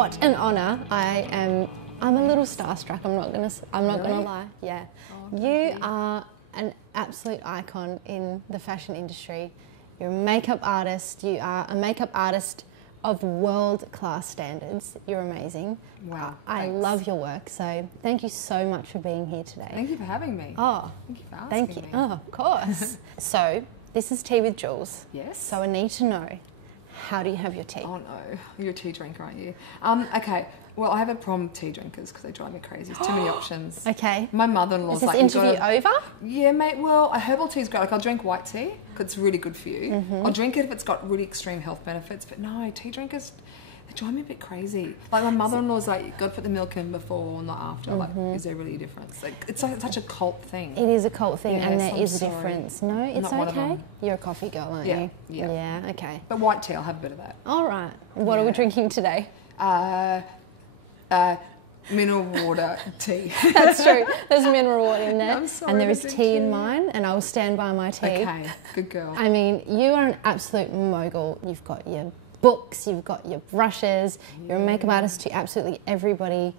What an honour. I'm a little starstruck, I'm not gonna lie. Yeah. You are an absolute icon in the fashion industry. You're a makeup artist. You are a makeup artist of world-class standards. You're amazing. Wow. I love your work, so thank you so much for being here today. Thank you for having me. Oh, thank you for asking thank you. me. Oh, of course. So, this is Tea with Jules. Yes. So I need to know, how do you have your tea? Oh no, you're a tea drinker, aren't you? Okay, well I have a problem with tea drinkers because they drive me crazy. There's too many options. Okay. My mother-in-law's Is this like, interview over? Yeah, mate, well, a herbal tea is great. Like, I'll drink white tea because it's really good for you. Mm-hmm. I'll drink it if it's got really extreme health benefits, but no, tea drinkers, they drive me a bit crazy. Like, my mother-in-law's like, you've got to put the milk in before, not after. Like, is there really a difference? Like, it's like such a cult thing. It is a cult thing, and there I'm is a sorry. difference. No, it's Not one of okay. them. You're a coffee girl, aren't Yeah, you? yeah. Yeah, okay. But white tea, I'll have a bit of that. All right. What are we drinking today? Mineral water tea. That's true. There's mineral water in there. I'm sorry, and there is I did tea in too. mine, and I will stand by my tea. Okay, good girl. I mean, you are an absolute mogul. You've got your books, you've got your brushes, you're a makeup artist to absolutely everybody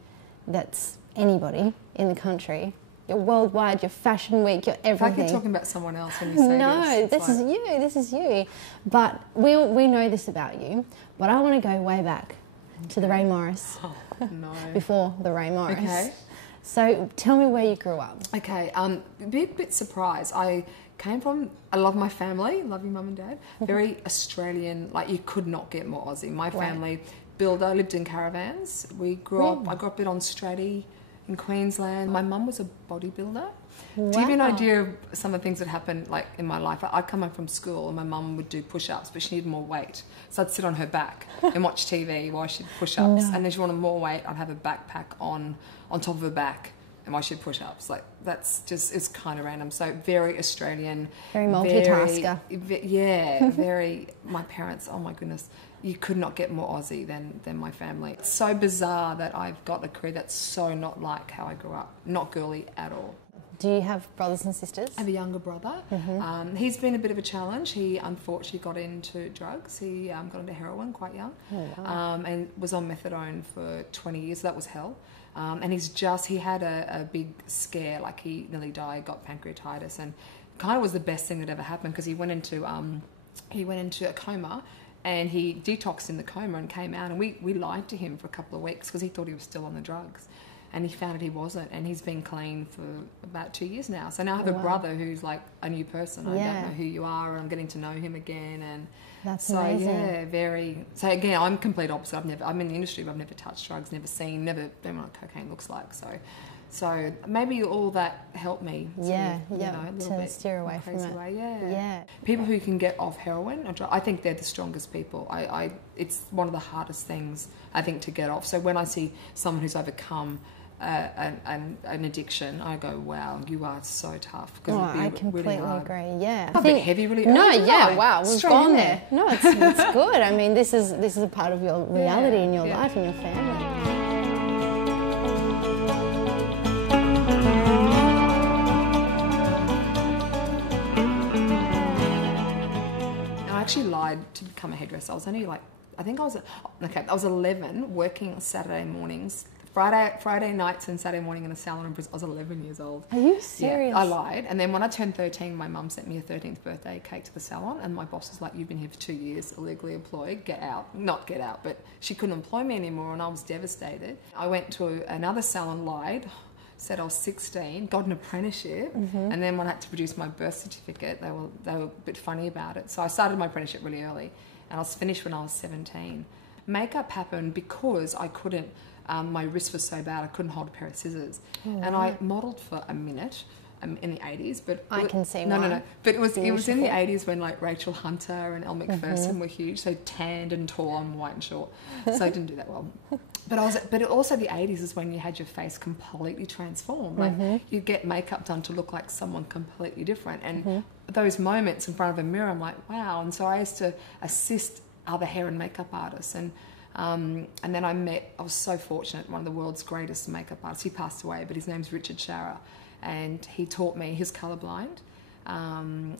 that's anybody in the country. You're worldwide, you're fashion week, you're everything. Like you're talking about someone else when you say No, this. This is you. But we know this about you, but I want to go way back to the Rae Morris. Oh, no. Before the Rae Morris. Okay. So tell me where you grew up. Okay, bit surprised. I love my family, love your mum and dad. Very Australian, like you could not get more Aussie. My family, builder, lived in caravans. I grew up a bit on Stratty in Queensland. My mum was a bodybuilder. To give you an idea of some of the things that happened like in my life, I'd come home from school and my mum would do push-ups, but she needed more weight. So I'd sit on her back and watch TV while she'd push-ups. And if she wanted more weight, I'd have a backpack on top of her back and while she'd push-ups. Like, that's just, it's kind of random. So very Australian. Very multitasker. Very, my parents, oh my goodness, you could not get more Aussie than my family. It's so bizarre that I've got a career that's so not like how I grew up. Not girly at all. Do you have brothers and sisters? I have a younger brother. He's been a bit of a challenge. He unfortunately got into drugs. He got into heroin quite young. And was on methadone for 20 years. So that was hell. And he had a big scare, like he nearly died, got pancreatitis, and kind of was the best thing that ever happened because he went into a coma. And he detoxed in the coma and came out, and we lied to him for a couple of weeks because he thought he was still on the drugs. And he found out he wasn't, and he's been clean for about 2 years now. So now I have a brother who's like a new person. I don't know who you are, and I'm getting to know him again. And that's so, amazing. yeah, very. So again, I'm complete opposite. I'm in the industry, but I've never touched drugs, never seen, never known what cocaine looks like. So maybe all that helped me. To steer away from it. Yeah. People who can get off heroin, I think they're the strongest people. It's one of the hardest things, I think, to get off. So when I see someone who's overcome an addiction, I go, wow, you are so tough. I completely agree. Yeah, a bit heavy, really. Wow, we've gone there. No, it's good. I mean, this is a part of your reality in your life and your family. I actually lied to become a hairdresser. I was only like, I was 11, working Saturday mornings, Friday nights and Saturday morning in a salon in Brisbane. I was 11 years old. Are you serious? Yeah, I lied. And then when I turned 13, my mum sent me a 13th birthday cake to the salon, and my boss was like, you've been here for 2 years, illegally employed, get out. Not get out, but she couldn't employ me anymore, and I was devastated. I went to another salon, lied, said I was 16, got an apprenticeship, and then when I had to produce my birth certificate, they were a bit funny about it. So I started my apprenticeship really early, and I was finished when I was 17. Makeup happened because I couldn't, my wrist was so bad I couldn't hold a pair of scissors. And I modelled for a minute in the 80s, but I can see no, why. No. But it was in the 80s when like Rachel Hunter and Elle Macpherson were huge, so tanned and tall, I'm white and short, so I didn't do that well. But also the 80s is when you had your face completely transformed. Like you get makeup done to look like someone completely different, and those moments in front of a mirror, I'm like, wow. And so I used to assist other hair and makeup artists, and then I was so fortunate, one of the world's greatest makeup artists. He passed away, but his name's Richard Shara, and he taught me, he's colourblind,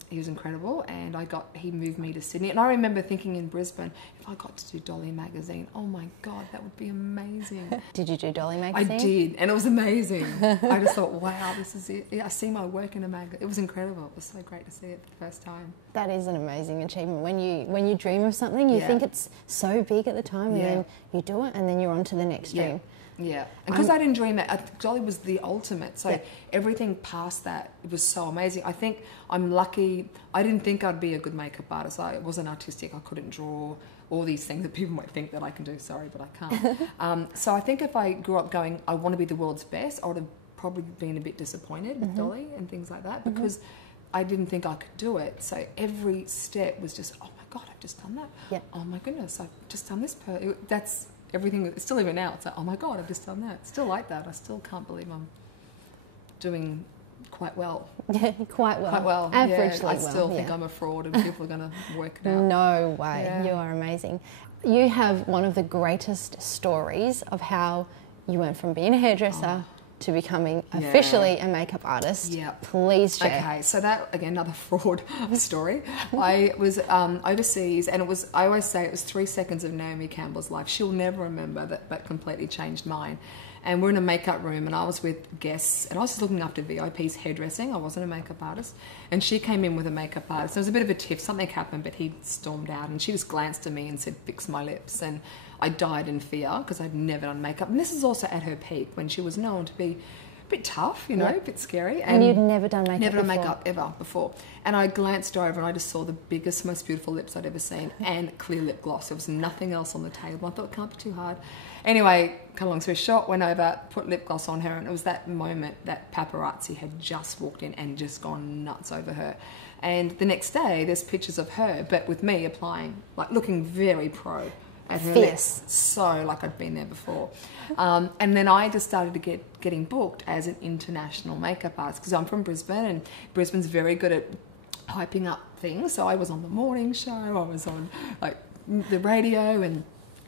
He was incredible, and he moved me to Sydney. And I remember thinking in Brisbane, if I got to do Dolly magazine, oh my God, that would be amazing. Did you do Dolly magazine? I did, and it was amazing. I just thought, wow, this is it. Yeah, I see my work in a magazine. It was incredible. It was so great to see it for the first time. That is an amazing achievement. When you dream of something, you think it's so big at the time, and then you do it, and then you're on to the next dream. Yeah, and because I didn't dream that, Dolly was the ultimate. So everything past that, it was so amazing. I think I'm lucky. I didn't think I'd be a good makeup artist. I wasn't artistic. I couldn't draw, all these things that people might think that I can do. Sorry, but I can't. So I think if I grew up going, I want to be the world's best, I would have probably been a bit disappointed with Dolly and things like that, because I didn't think I could do it. So every step was just, oh my God, I've just done that. Yeah. Oh my goodness, I've just done this. That's everything. Still even now, it's like, oh my God, I've just done that. Still like that. I still can't believe I'm doing quite well. Yeah, quite well. Quite well. Averagely well. I still think I'm a fraud, and people are going to work it out. No way. Yeah. You are amazing. You have one of the greatest stories of how you went from being a hairdresser to becoming officially a makeup artist. Yeah. Please share. Okay, so that, again, another fraud story. I was overseas, and I always say it was 3 seconds of Naomi Campbell's life. She'll never remember that, but completely changed mine. And we're in a makeup room, and I was with guests, and I was just looking after VIPs hairdressing. I wasn't a makeup artist. And she came in with a makeup artist. There was a bit of a tiff. Something happened, but he stormed out, and she just glanced at me and said, fix my lips. And I died in fear because I'd never done makeup. And this is also at her peak, when she was known to be a bit tough, you know, a bit scary. And you'd never done makeup Never done before. makeup ever before. And I glanced over, and I just saw the biggest, most beautiful lips I'd ever seen, and clear lip gloss. There was nothing else on the table. I thought, it can't be too hard. Anyway, cut a long story short, went over, put lip gloss on her, and it was that moment that paparazzi had just walked in and just gone nuts over her. And the next day, there's pictures of her, but with me applying, like looking very pro at her lips. So like I'd been there before. And then I just started to getting booked as an international makeup artist, because I'm from Brisbane, and Brisbane's very good at hyping up things. So I was on the morning show, I was on like the radio and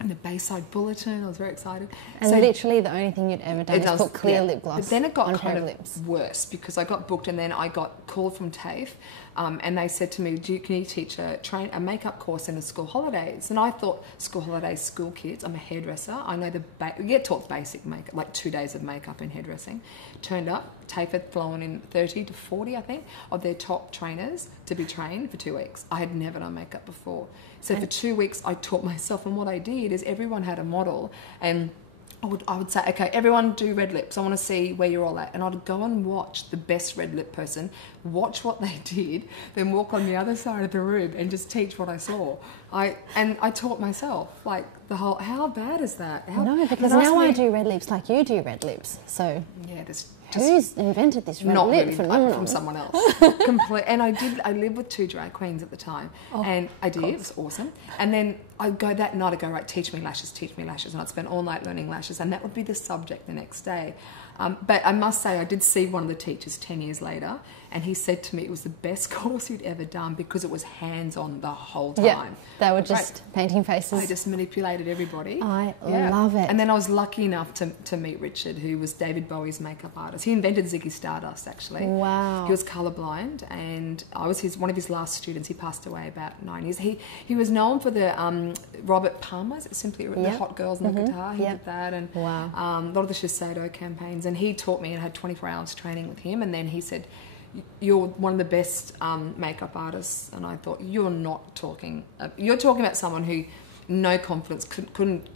the Bayside Bulletin. I was very excited. And so literally the only thing you'd ever done is put clear lip gloss. But then it got on kind of lips. worse, because I got booked, and then I got called from TAFE, and they said to me, can you teach a makeup course in the school holidays? And I thought, school holidays, school kids, I'm a hairdresser. I know we get taught basic makeup, like 2 days of makeup in hairdressing. Turned up, TAFE had flown in 30 to 40, I think, of their top trainers to be trained for 2 weeks. I had never done makeup before. So for 2 weeks, I taught myself, and what I did is everyone had a model, and I would say, okay, everyone do red lips. I want to see where you're all at. And I'd go and watch the best red lip person, watch what they did, then walk on the other side of the room and just teach what I saw. I taught myself, like the whole, how bad is that? No, because now I do red lips like you do red lips. So yeah, there's who's invented this red lip really, phenomenon? From someone else. And I lived with 2 drag queens at the time, and I did. It was awesome. And then I'd go that night, I'd go, right, teach me lashes, and I'd spend all night learning lashes, and that would be the subject the next day. But I must say, I did see one of the teachers 10 years later, and he said to me it was the best course he'd ever done, because it was hands-on the whole time. Yeah, they were just painting faces. I just manipulated everybody. I love it. And then I was lucky enough to meet Richard, who was David Bowie's makeup artist. He invented Ziggy Stardust, actually. Wow. He was colourblind, and I was one of his last students. He passed away about 9 years. He was known for the Robert Palmer's, simply the Hot Girls and the Guitar. He did that, and a lot of the Shiseido campaigns. And he taught me, and had 24 hours training with him. And then he said, you're one of the best makeup artists. And I thought, you're talking about someone who no confidence,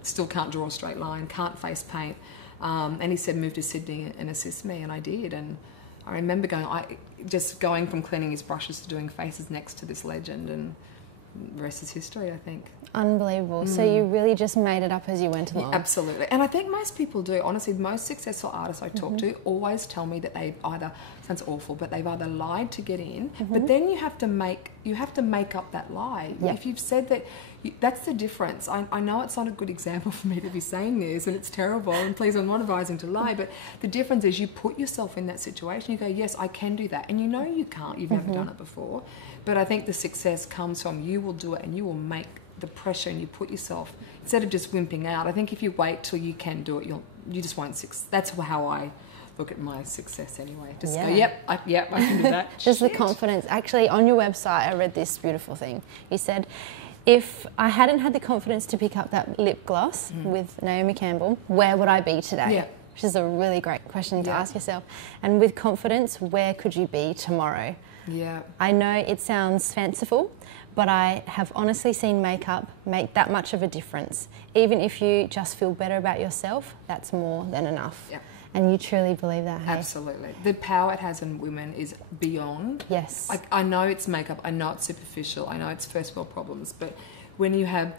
still can't draw a straight line, can't face paint. And he said, move to Sydney and assist me, and I did. And I remember going from cleaning his brushes to doing faces next to this legend, and the rest is history, I think. Unbelievable. So you really just made it up as you went along. Yeah, absolutely. And I think most people do. Honestly, most successful artists I talk to always tell me that they've either, sounds awful, but they've either lied to get in, but then you have to make up that lie. Yeah. If you've said that, that's the difference. I know it's not a good example for me to be saying this, and it's terrible, and please, I'm not advising to lie, but the difference is you put yourself in that situation, you go, yes, I can do that, and you know you can't, you've never done it before, but I think the success comes from you will do it, and you will make the pressure, and you put yourself, instead of just wimping out. I think if you wait till you can do it, you just won't succeed. That's how I look at my success anyway. Just go, yep, I can do that. Just the confidence. Actually, on your website, I read this beautiful thing. You said, if I hadn't had the confidence to pick up that lip gloss with Naomi Campbell, where would I be today? Yeah. Which is a really great question to ask yourself. And with confidence, where could you be tomorrow? Yeah. I know it sounds fanciful, but I have honestly seen makeup make that much of a difference. Even if you just feel better about yourself, that's more than enough. Yeah. And you truly believe that, hey? Absolutely. The power it has on women is beyond. Yes. I know it's makeup, I know it's superficial, I know it's first world problems, but when you have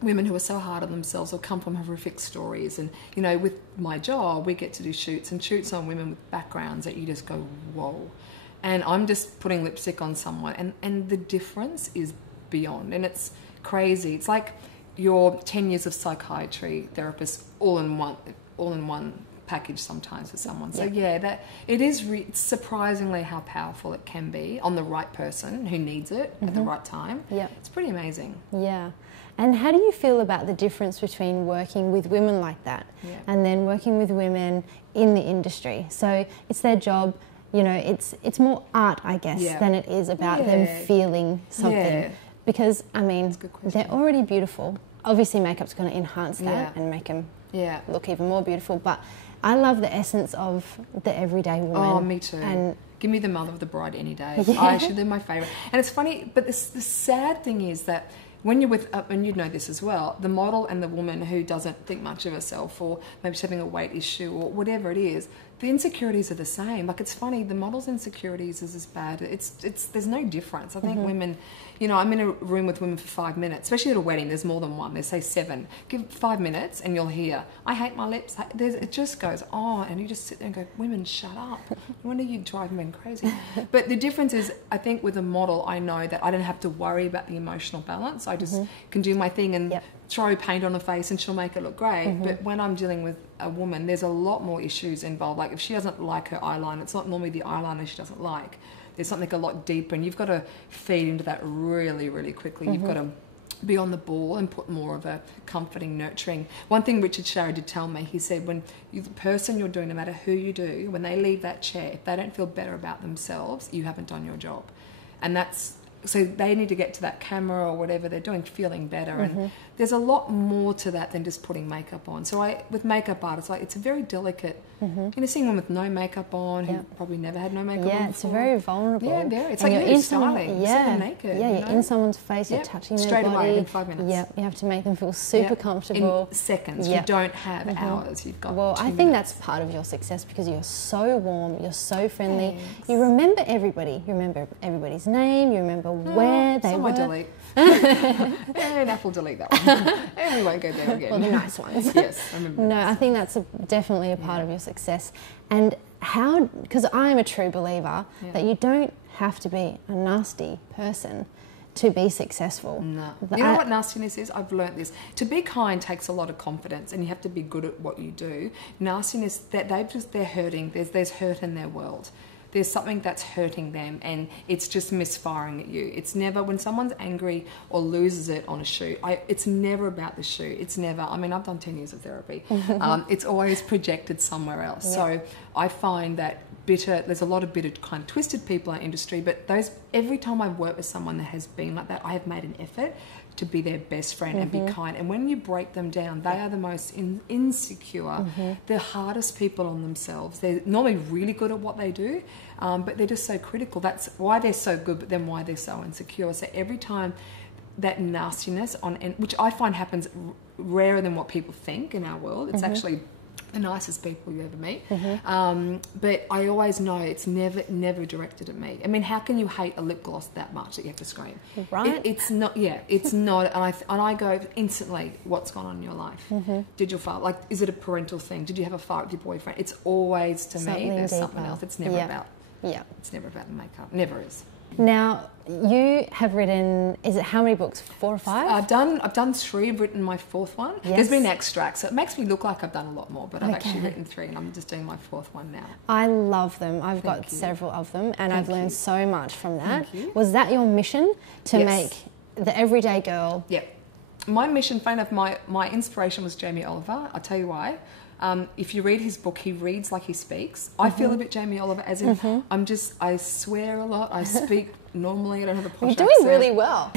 women who are so hard on themselves or come from horrific stories, and, you know, with my job, we get to do shoots on women with backgrounds that you just go, whoa. And I'm just putting lipstick on someone, and the difference is beyond, and it's crazy. It's like your 10 years of psychiatry therapist all in one package sometimes for someone. So that it is surprisingly how powerful it can be on the right person who needs it at the right time. Yeah, it's pretty amazing. Yeah. And how do you feel about the difference between working with women like that and then working with women in the industry? So it's their job, you know, it's more art, I guess, than it is about them feeling something. Because, I mean, they're already beautiful. Obviously, makeup's going to enhance that and make them look even more beautiful. But I love the essence of the everyday woman. Oh, me too. And give me the mother of the bride any day. Actually, they're my favourite. And it's funny, but the sad thing is that when you're with, and you'd know this as well, the model and the woman who doesn't think much of herself, or maybe she's having a weight issue or whatever it is, the insecurities are the same. Like, it's funny, the model's insecurities is as bad. There's no difference. I think women, you know, I'm in a room with women for 5 minutes, especially at a wedding, there's more than one, there's say 7. Give 5 minutes and you'll hear, I hate my lips. It just goes on, and you just sit there and go, women, shut up. No wonder you drive men crazy. But the difference is, I think with a model, I know that I don't have to worry about the emotional balance. I just can do my thing and throw paint on her face and she'll make it look great. But when I'm dealing with a woman, there's a lot more issues involved. Like, if she doesn't like her eyeliner, it's not normally the eyeliner she doesn't like. There's something a lot deeper, and you've got to feed into that really, really quickly. You've got to be on the ball and put more of a comforting, nurturing. One thing Richard Sharry did tell me, he said, when the person you're doing, no matter who you do, when they leave that chair, if they don't feel better about themselves, you haven't done your job. And that's, so they need to get to that camera or whatever they're doing feeling better. And there's a lot more to that than just putting makeup on. So with makeup artists, like, it's a very delicate, you know, seeing one with no makeup on, who probably never had no makeup on before. It's very vulnerable. Yeah, very. It's like you're styling, sitting naked. Yeah, you're in someone's face, you're touching their body. Straight away in 5 minutes. Yeah, you have to make them feel super comfortable. In seconds. You don't have hours. You've got 2 I think minutes. that's part of your success, because you're so warm, you're so friendly. Thanks. You remember everybody. You remember everybody's name. You remember where they were. Delete. And Apple delete that one. And we won't go there again. Well, the nice ones. Yes, I remember. No, I think that's definitely a part of your success. And how, because I am a true believer that you don't have to be a nasty person to be successful. No. You know what nastiness is? I've learnt this. To be kind takes a lot of confidence, and you have to be good at what you do. Nastiness, they're hurting. There's hurt in their world. There's something that's hurting them, and it's just misfiring at you. It's never, when someone's angry or loses it on a shoot, it's never about the shoot. It's never, I mean, I've done 10 years of therapy. It's always projected somewhere else. Yeah. So I find that there's a lot of bitter, kind of twisted people in our industry, but every time I've worked with someone that has been like that, I have made an effort to be their best friend and be kind. And when you break them down, they are the most insecure, the hardest people on themselves. They're normally really good at what they do, but they're just so critical. That's why they're so good, but then why they're so insecure. So every time that nastiness, which I find happens rarer than what people think in our world, it's actually the nicest people you ever meet. But I always know it's never directed at me. I mean, how can you hate a lip gloss that much that you have to scream? Right. It's not, it's not. And I go instantly, what's gone on in your life? Did you fight? Like, is it a parental thing? Did you have a fight with your boyfriend? It's always, to me, there's something else. It's never about, it's never about the makeup. Never is. Now, you have written, is it how many books? 4 or 5? I've done 3. I've written my 4th one. Yes. There's been extracts, so it makes me look like I've done a lot more, but I've actually written 3, and I'm just doing my 4th one now. I love them. I've got several of them, and I've learned so much from that. Was that your mission, to make the everyday girl? Yep. My mission, funny enough, my inspiration was Jamie Oliver. I'll tell you why. If you read his book, he reads like he speaks. I feel a bit Jamie Oliver, as in I swear a lot. I speak normally. I don't have a posh accent. You're doing really well.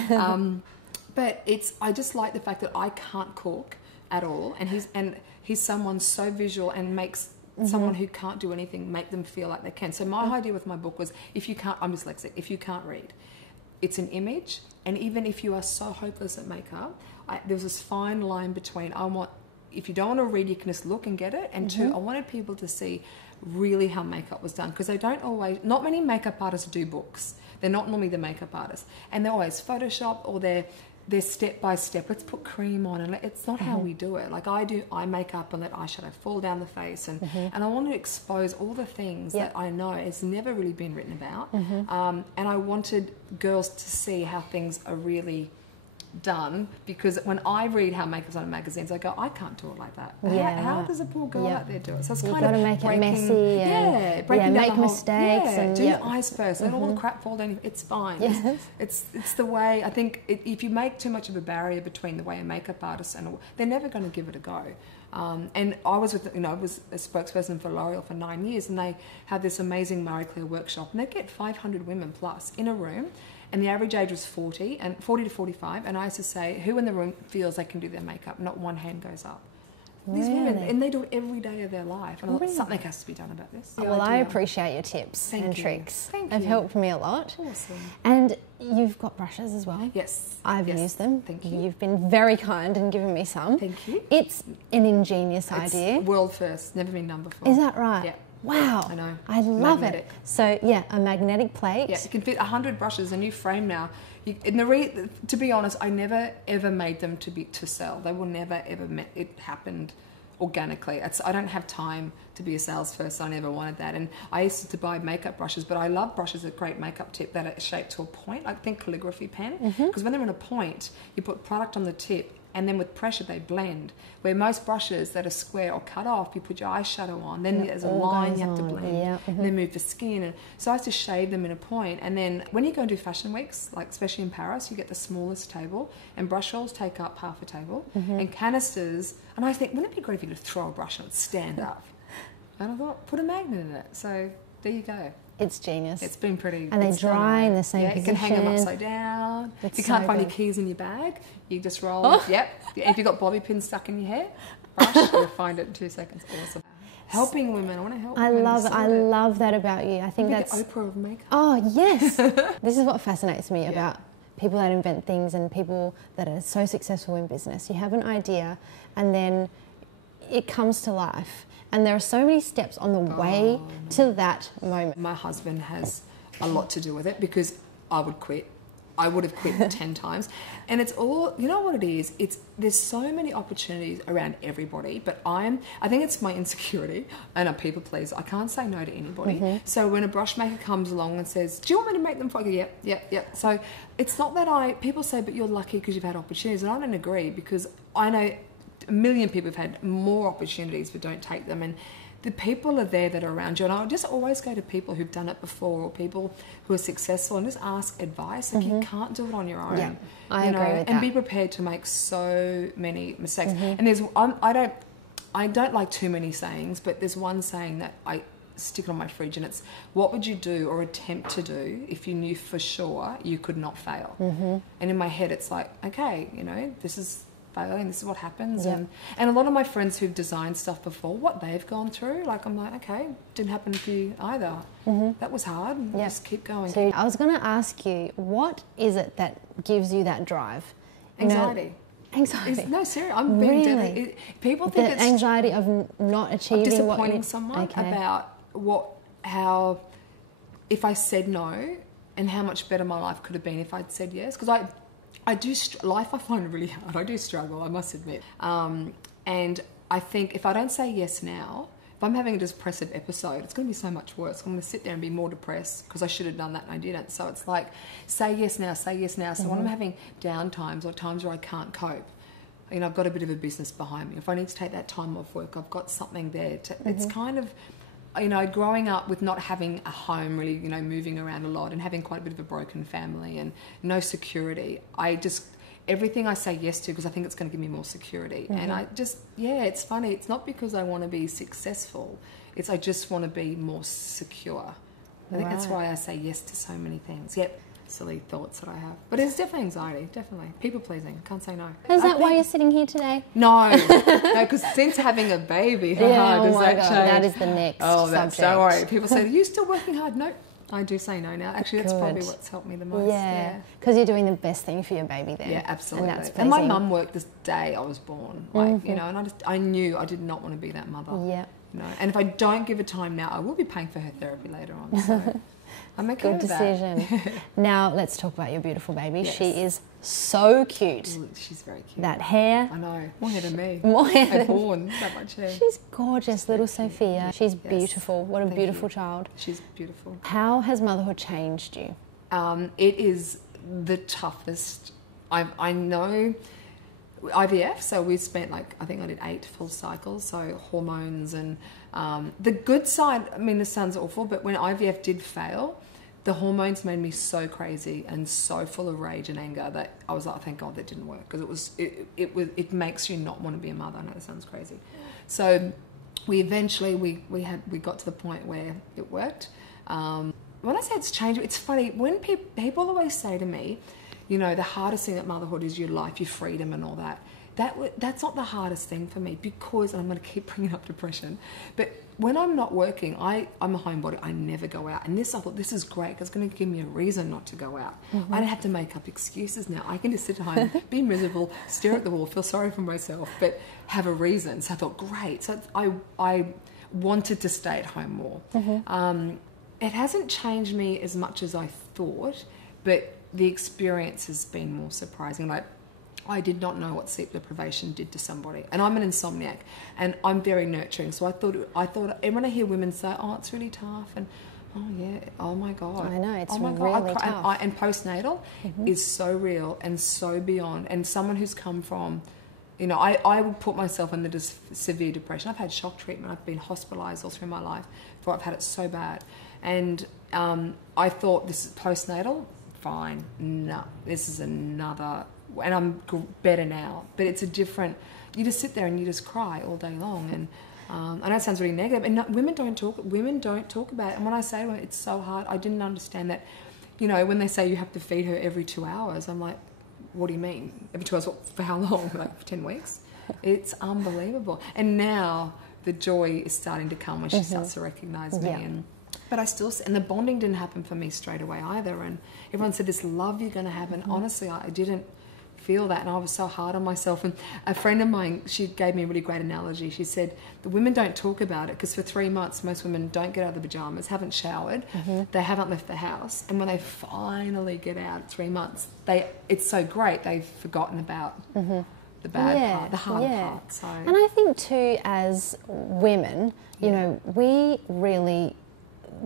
But I just like the fact that I can't cook at all, and he's someone so visual and makes someone who can't do anything make them feel like they can. So my idea with my book was, I'm dyslexic. If you can't read, it's an image, and even if you are so hopeless at makeup, there's this fine line between if you don't want to read, you can just look and get it, and two, I wanted people to see really how makeup was done, because not many makeup artists do books. They're not normally the makeup artists, and they're always Photoshop, or they're step by step. Let's put cream on, and it's not how we do it. Like I do eye makeup and let eyeshadow fall down the face, and I want to expose all the things that I know has never really been written about, and I wanted girls to see how things are really done, because when I read how makeup's done in magazines, I go, I can't do it like that. How does a poor girl out there do it? So it's kind of make it messy, breaking down make the whole, mistakes, and do your eyes first. Let all the crap fall down. It's fine. Yes. It's the way. I think if you make too much of a barrier between the way a makeup artist they're never going to give it a go. And I was I was a spokesperson for L'Oreal for 9 years, and they had this amazing Marie Claire workshop, and they'd get 500 women plus in a room. And the average age was 40 to 45. And I used to say, who in the room feels they can do their makeup? Not one hand goes up. These women, and they do it every day of their life. And I thought, something has to be done about this. Well, I appreciate your tips and tricks. They've helped me a lot. Awesome. And you've got brushes as well. Yes. I've used them. Thank you. You've been very kind and given me some. Thank you. It's an ingenious idea. World first. Never been done before. Is that right? Yeah. Wow. I know. I love it. So, a magnetic plate. Yeah, you can fit 100 brushes, a new frame now. To be honest, I never ever made them to sell. They will never ever, it happened organically. I don't have time to be a salesperson. I never wanted that. And I used to buy makeup brushes, but I love brushes, a great makeup tip that are shaped to a point. I think calligraphy pen, because when they're in a point, you put product on the tip, and then with pressure they blend. Where most brushes that are square or cut off, you put your eyeshadow on, then there's a line you have to blend, and then move the skin. And so I used to shade them in a point. And then when you go and do fashion weeks, like especially in Paris, you get the smallest table, and brush rolls take up half a table, and canisters. And I think, wouldn't it be great if you could throw a brush and it would stand up? And I thought, put a magnet in it. So there you go. It's genius. It's been pretty... And they dry in the same position. You can hang them upside down. If you can't find your keys in your bag, you just roll. If you've got bobby pins stuck in your hair, brush, you'll find it in 2 seconds. Awesome. Helping women. I want to help women. I love that about you. I think that's... the Oprah of makeup. Oh, yes. This is what fascinates me about people that invent things and people that are so successful in business. You have an idea and then it comes to life. And there are so many steps on the way to that moment. My husband has a lot to do with it, because I would quit. I would have quit 10 times. And it's all, you know what it is? There's so many opportunities around everybody, but I think it's my insecurity, and a people pleaser. I can't say no to anybody. So when a brush maker comes along and says, do you want me to make them for you? Yep. So it's not that people say, but you're lucky because you've had opportunities. And I don't agree, because I know a million people have had more opportunities but don't take them, and the people are there that are around you. And I'll just always go to people who've done it before, or people who are successful, and just ask advice. Like, you can't do it on your own. Yeah, I agree with that. And be prepared to make so many mistakes. And I don't like too many sayings, but there's one saying that I stick on my fridge, and it's, what would you do or attempt to do if you knew for sure you could not fail? And in my head it's like, okay, this is failing, this is what happens. And a lot of my friends who've designed stuff before, what they've gone through, like, I'm like, okay, didn't happen to you either. That was hard. Just keep going. So I was going to ask you, what is it that gives you that drive? Anxiety. Anxiety. No, seriously, I'm being deadly. People think it's anxiety of not achieving disappointing someone about how if I said no, and how much better my life could have been if I'd said yes. Because life I find really hard. I do struggle, I must admit. And I think if I don't say yes now, if I'm having a depressive episode, it's going to be so much worse. I'm going to sit there and be more depressed because I should have done that and I didn't. So it's like, say yes now, say yes now. So when I'm having down times or times where I can't cope, I've got a bit of a business behind me. If I need to take that time off work, I've got something there. It's kind of, growing up with not having a home, really, moving around a lot and having quite a bit of a broken family and no security, everything I say yes to because I think it's going to give me more security. And I just, it's funny. It's not because I want to be successful. It's I just want to be more secure. I think that's why I say yes to so many things. Yep, silly thoughts that I have. But it's definitely anxiety, definitely. People pleasing, can't say no. Is that why you're sitting here today? No, because since having a baby, how hard does that change? That is the next subject. That's so worried. People say, are you still working hard? Nope. I do say no now. Actually, that's probably what's helped me the most. Yeah, because you're doing the best thing for your baby then. Yeah, absolutely. And, that's and my mum worked this day I was born. Like, you know, and I knew I did not want to be that mother. Yeah. You know, and if I don't give her time now, I will be paying for her therapy later on. So I'm okay with that. Good decision. Now, let's talk about your beautiful baby. Yes. She is so cute. She's very cute. That hair. I know. More hair than me. More hair than born that much hair. She's gorgeous, little Sophia. She's beautiful. What a beautiful child. She's beautiful. How has motherhood changed you? It is the toughest. I know IVF, so we spent I think I did 8 full cycles, so hormones and the good side, I mean, this sounds awful, but when IVF did fail, the hormones made me so crazy and so full of rage and anger that I was like, thank God that didn't work, because it makes you not want to be a mother. I know that sounds crazy. So we eventually we got to the point where it worked. When I say it's changed, it's funny when people always say to me, you know, the hardest thing at motherhood is your life, your freedom and all that. That's not the hardest thing for me, because, and I'm going to keep bringing up depression, but when I'm not working, I'm a homebody. I never go out. And I thought, this is great, because it's going to give me a reason not to go out. I don't have to make up excuses now. I can just sit at home, be miserable, stare at the wall, feel sorry for myself, but have a reason. So I thought, great. So I wanted to stay at home more. It hasn't changed me as much as I thought, but the experience has been more surprising. Like, I did not know what sleep deprivation did to somebody, and I'm an insomniac, and I'm very nurturing. So I thought, and when I hear women say, "Oh, it's really tough," and oh yeah, oh my God, I know it's really tough. And postnatal is so real and so beyond. And someone who's come from, you know, I would put myself in the severe depression. I've had shock treatment. I've been hospitalised all through my life, for I've had it so bad, and I thought, this is postnatal. Fine, no, this is another, and I'm better now, but it's a different, you just sit there and you just cry all day long, and I know it sounds really negative, and women don't talk about it, and when I say to women, it's so hard. I didn't understand that, you know, when they say you have to feed her every 2 hours, I'm like, what do you mean? Every 2 hours, for how long? Like, for 10 weeks? It's unbelievable. And now the joy is starting to come when she starts to recognise me, but I still, and the bonding didn't happen for me straight away either. And everyone said, this love you're going to have. And honestly, I didn't feel that. And I was so hard on myself. And a friend of mine, she gave me a really great analogy. She said, the women don't talk about it, because for 3 months, most women don't get out of the pajamas, haven't showered, they haven't left the house. And when they finally get out, 3 months, it's so great, they've forgotten about the bad part, the hard part. So. And I think too, as women, you know, we really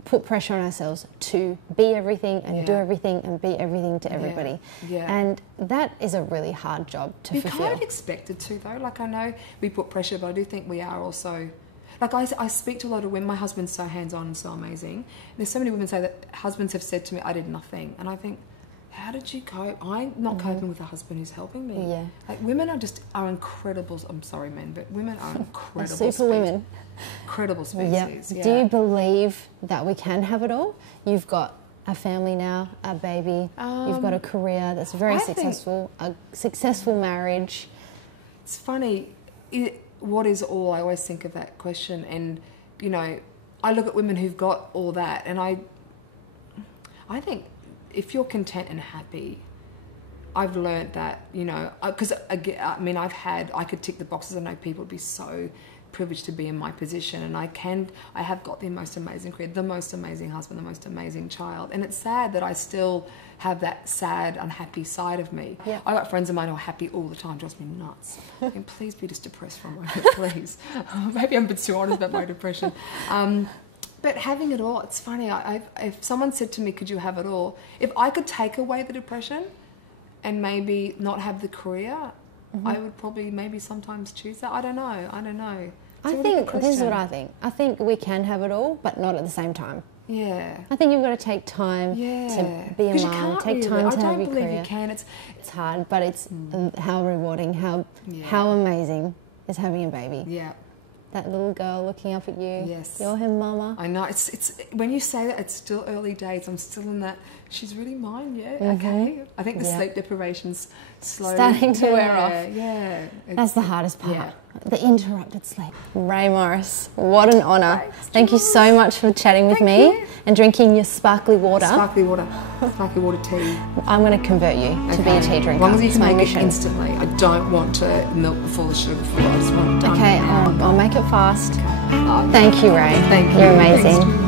put pressure on ourselves to be everything and do everything and be everything to everybody. And that is a really hard job to fulfill. You're kind of expected to, though. Like, I know we put pressure, but I do think we are also, like, I speak to a lot of women. My husband's so hands-on and so amazing. There's so many women say that husbands have said to me, I did nothing. And I think, how did you cope? I'm not coping with a husband who's helping me. Like, women are incredible. I'm sorry, men, but women are incredible. Super women. Incredible species. Do you believe that we can have it all? You've got a family now, a baby, you've got a career that's very successful, a successful marriage. It's funny, what is all? I always think of that question, and, you know, I look at women who've got all that, and I think if you're content and happy, I've learnt that, you know, because I mean, I could tick the boxes. I know people would be so privileged to be in my position, and I have got the most amazing career, the most amazing husband, the most amazing child, and it's sad that I still have that sad, unhappy side of me. I got friends of mine who are happy all the time, drives me nuts. And please be just depressed for a moment, please. Maybe I'm a bit too honest about my depression. But having it all, it's funny, if someone said to me, could you have it all? If I could take away the depression and maybe not have the career, I would probably maybe sometimes choose that. I don't know. I think, this is what I think. I think we can have it all, but not at the same time. Yeah. I think you've got to take time to be a mum, take time to have your career. You can. It's hard, but it's how rewarding, how amazing is having a baby. Yeah. That little girl looking up at you. Yes. You're her mama. I know. It's when you say that, it's still early days. I'm still in that. She's really mine, yeah. Okay. I think the sleep deprivation's slowly starting to wear off. Yeah. That's the hardest part. Yeah. The interrupted sleep. Rae Morris, what an honour. Thank you so much for chatting with me and drinking your sparkly water. Sparkly water tea. I'm going to convert you to be a tea drinker. As long as you it's can make it instantly. I don't want to milk before the sugar flow. I just want it done. Okay, I'll make it fast. Okay. Thank you, Rae. Thank you. You're amazing. Thanks.